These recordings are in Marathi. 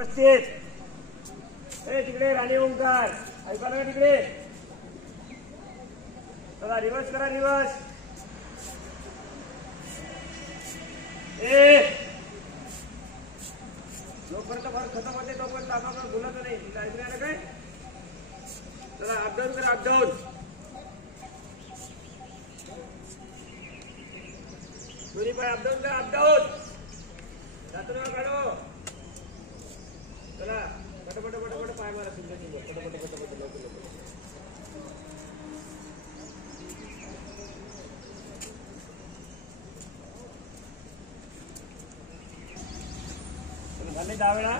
व्यवस्थित. तिकडे राणी ओंकार ऐका ना तिकडे. चला रिवर्स करा रिवर्स. जोपर्यंत भर खतम होते तोपर्यंत आपण बोलायचं नाही. ऐकूया काय. चला अपडाऊन करा अपडाऊन. दोन्ही पाय अपडाऊन करा अपडाऊन. जातो काढो. चला पटपट पटपट पाय मारा. सुंदर पटपट पटपट लवकर लवकर. झाले 10 वेळा.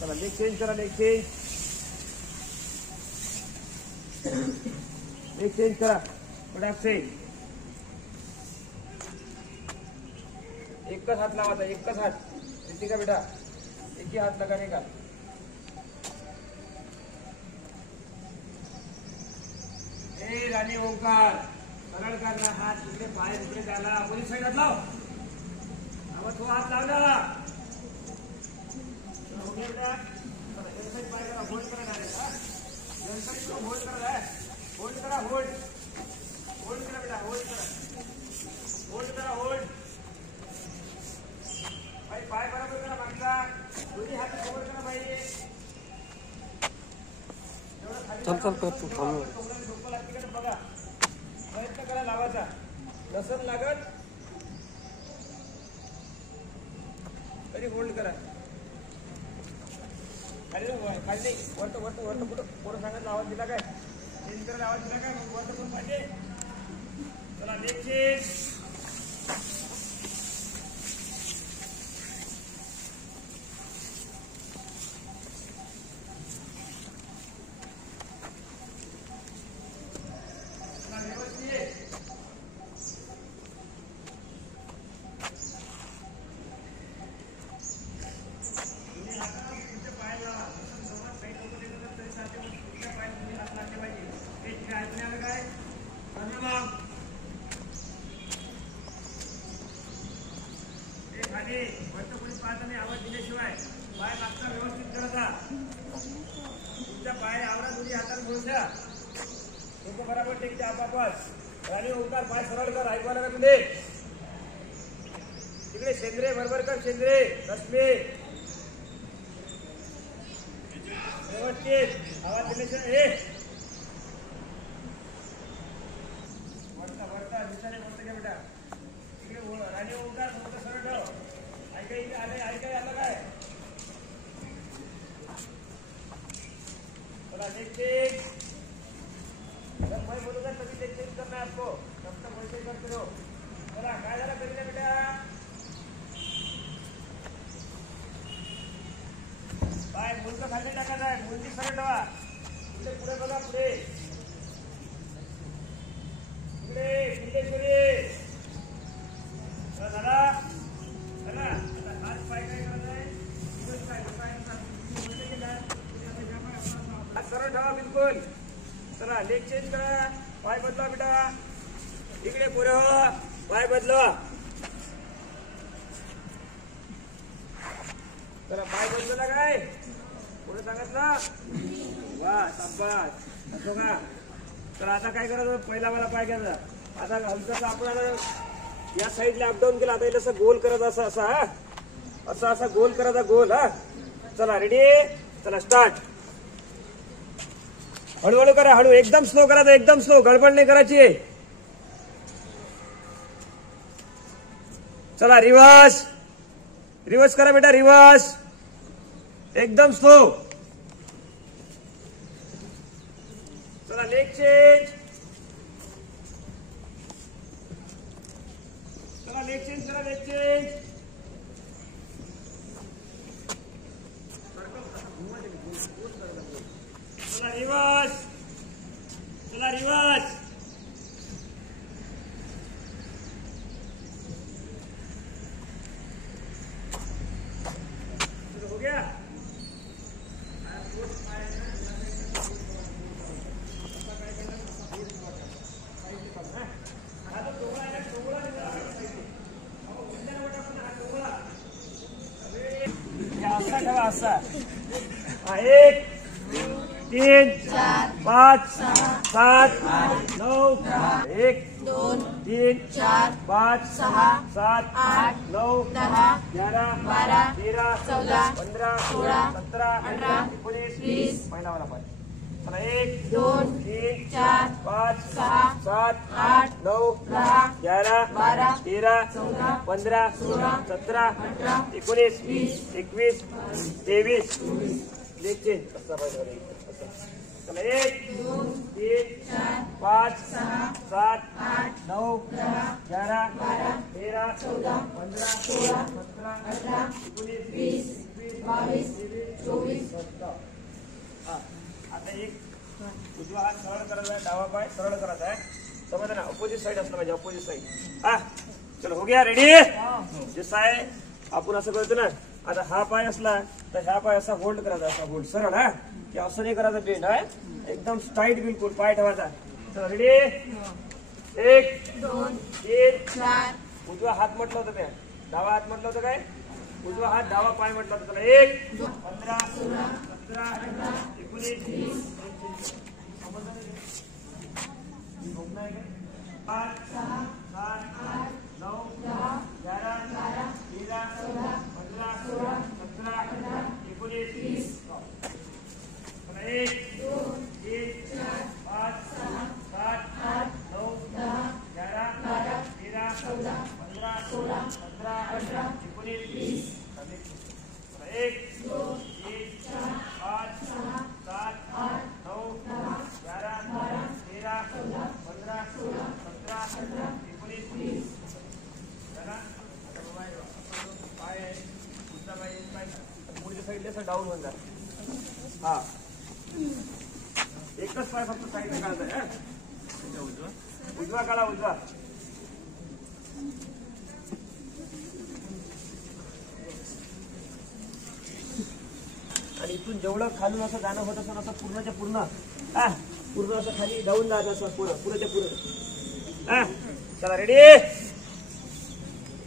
चला लेग चेंज करा. Leg change. लेग चेंज करा फटाक से. एकच हात लावायचा. एकच हात. येते का बेटा. एक ही हात लगाने का. राणी ओंकार सरळ करना. हात तिकडे पाय तिकडे झाला. पोलीस साईड हात लाव. आवाज तो हात लावला. पाय करा. होल्ड करा डायरेक्ट. होल्ड करा. होल्ड करा. होल्ड होल्ड करा बेटा. होल्ड करा. होल्ड करा. होल्ड. भाई पाय बरोबर करा. मागचा दोन्ही हात कव्हर करा. भाई चल चल करतो थांब. बघा प्रयत्न करा लावायचा. नसन लागत तरी होल्ड करा. खाली खाली वरत वरत वरत कुठं कोण सांगत आवाज दिला काय. चेंज करायला आवाज दिला काय. मग वरत कोण पाहिजे. चला लेग चेंज. वरत कोणी पाहत नाही. आवाज दिल्याशिवाय पाय मागचा व्यवस्थित करायचा. तुमच्या पाय आवरा. दोन्ही हातात बोलत्या. लोक बरोबर टेकते आपापच. राणी ओंकार पाय सरळ कर. ऐकवा का तुले. तिकडे शेंद्रे बरोबर कर. शेंद्रे रश्मी व्यवस्थित. आवाज दिल्याशिवाय वरता वरता दिसाने वरत घ्या बेटा. तिकडे राणी ओंकार फक्त सरळ ठेव. ऐकाय आले. ऐकाय आलं काय. चला लेग चेंज. जब मैं बोलूंगा तभी लेग चेंज करना है आपको. तब तक वैसे ही करते रहो. चला काय झालं करीना बेटा. पाय मुलगा खाली टाकायचा आहे. मुलगी सरळ ठेवा. पुढे पुढे बघा. पुढे पुढे पुढे झाला. चला आता हात पाय काय करायचा आहे. हात सरळ ठेवा बिलकुल. चला लेग चेंज करा. पाय बदला बेटा. इकडे पुढे हो. पाय बदला. चला पाय बदलला काय. पुढे सांगितलं. वा शाबास. असो का. तर आता काय करायचं. पहिला मला पाय घ्यायचा. आता हलकं आपण या साईडला अपडाऊन केला. आता असं गोल करत. असं असा असं असा गोल करायचा. गोल. हा चला रेडी. चला स्टार्ट. हळूहळू करा. हळू एकदम स्लो करायचं. एकदम स्लो. गडबड नाही करायची. चला रिवर्स. रिवर्स करा बेटा. रिवर्स एकदम स्लो. चला लेग चेंज. चला लेग चेंज करा. Leg change. चला रिवर्स. चला रिवर्स. हो गया. असा 1 3 5 7 9 1 2 3 4 5 6 7 8 9 10 11 12 13 14 15 16 17 18 19 20 पहिला वाला पाय चला 1 2 3 4 5 6 7 8 9 10 11 12 13 14 15 16 17 18 19 20 21 23 लेग चेंज असा पाहिजे चला 1 2 3 4 5 6 7 8 9 10 11 12 13 14 15 16 17 18 19 20 22 23 24 आता एक उजवा हात सरळ करायचा आहे डावा पाय सरळ करायचा आहे समजलं ना अपोजिट साइड असलं पाहिजे अपोजिट साइड हा चलो हो गया रेडी जसं आहे आपण असं करतो ना आता हा पाय असला तर ह्या पाय असा होल्ड करायचा असा होल्ड सरळ हा की असं नाही करायचं बेंड हा एकदम टाईट बिलकुल पाय ठेवायचा चला रेडी 1 2 3 4 उजवा हात म्हटलं होतं त्या डावा हात म्हटलं होतं काय उजवा हात डावा पाय म्हटलं होतं चला 1 15 16 17 18 19 20 5 6 7 8 9 10 11 12 13 14 15 16 17 18 19 20 1 2 3 4 5 6 7 8 9 10 11 12 13 14 15 16 17 18 19 20 1 2 3 4 5 6 7 8 9 10 11 12 13 14 15 16 17 18 19 20 चला आता पाय आहे पुढचा पाय पुढच्या साईडला असं डाऊन होऊन जात हा एकच पाय फक्त साईडला काढायचा आहे उजवा काढा उजवा आणि इथून जेवढं खालून असं जाणं होत असं असं पूर्णच्या पूर्ण पूर्ण असं खाली जाऊन जायचं असं पुढच्या पुढं चला रेडी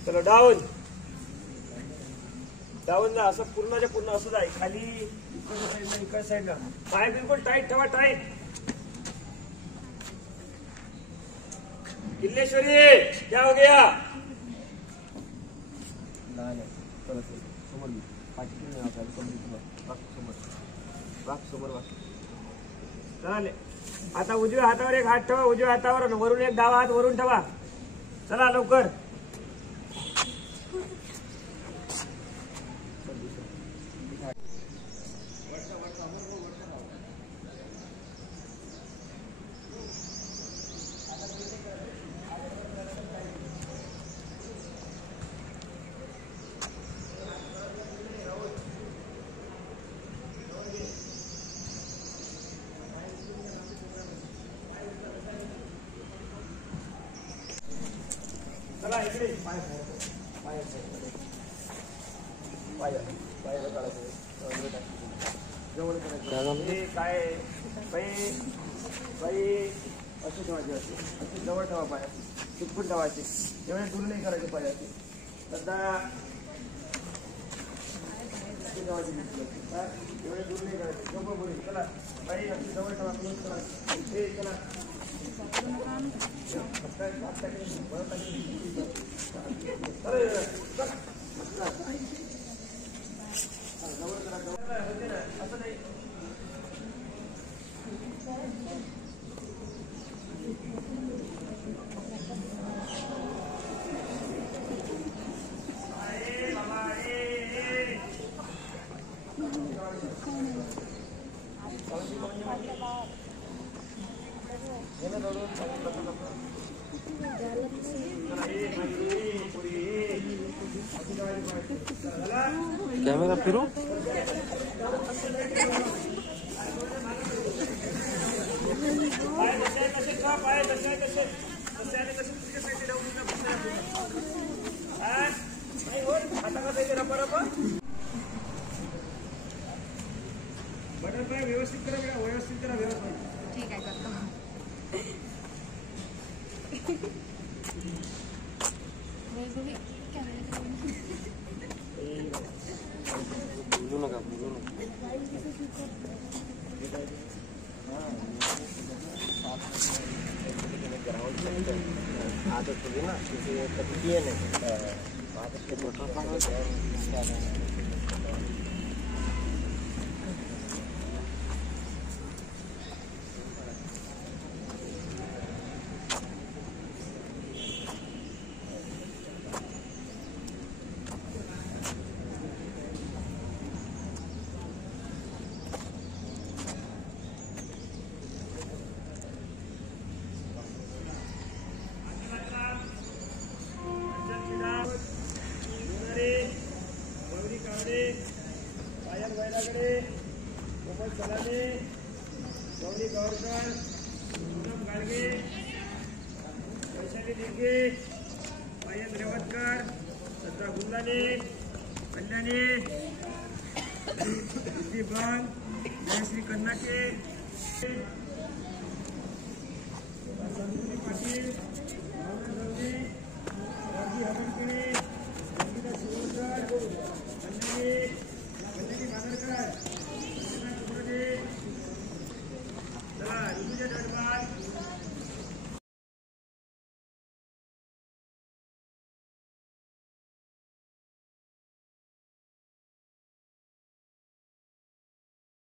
चलो डाऊन डाऊन जा असं पूर्णच्या पूर्ण असं जाय खाली इकडच्या साईडला इकडच्या साईडला पाय बिलकुल टाईट ठेवा टाईट किल्लेश्वरी क्या हो गया समोर आता उजव्या हातावर एक हात ठेवा उजव्या हातावर वरून एक डावा हात वरून ठेवा चला लवकर चला इकडे पाय पाय पाय पाय जवळ करायचं काय बाई बाई असे ठेवायचे असे जवळ ठेवा पाय चिटकून ठेवायचे एवढे दूर नाही करायचे पायाचे सध्या एवढे दूर नाही करायचे जवळ बोलू चला बाई असे जवळ ठेवा क्लोज करा हे चला असं नाही कैमरा फिरो बटरफ्लाय व्यवस्थित करा बेटा व्यवस्थित करा व्यवस्थित ठीक आहे करतो बोलू नका बोलू आदत होती ना किसी कभी किए नहीं आदत के गौरी कावडे, पायल बैलागडे, कोमल सलाने, गौरी गावरकर, पूनम गाडगे, वैशाली दिघे, पायल रेवतकर, श्रद्धा गुल्लाने, कल्याणी, विद्धी बंग, जयश्री कन्नाके, संतोषी पाटील,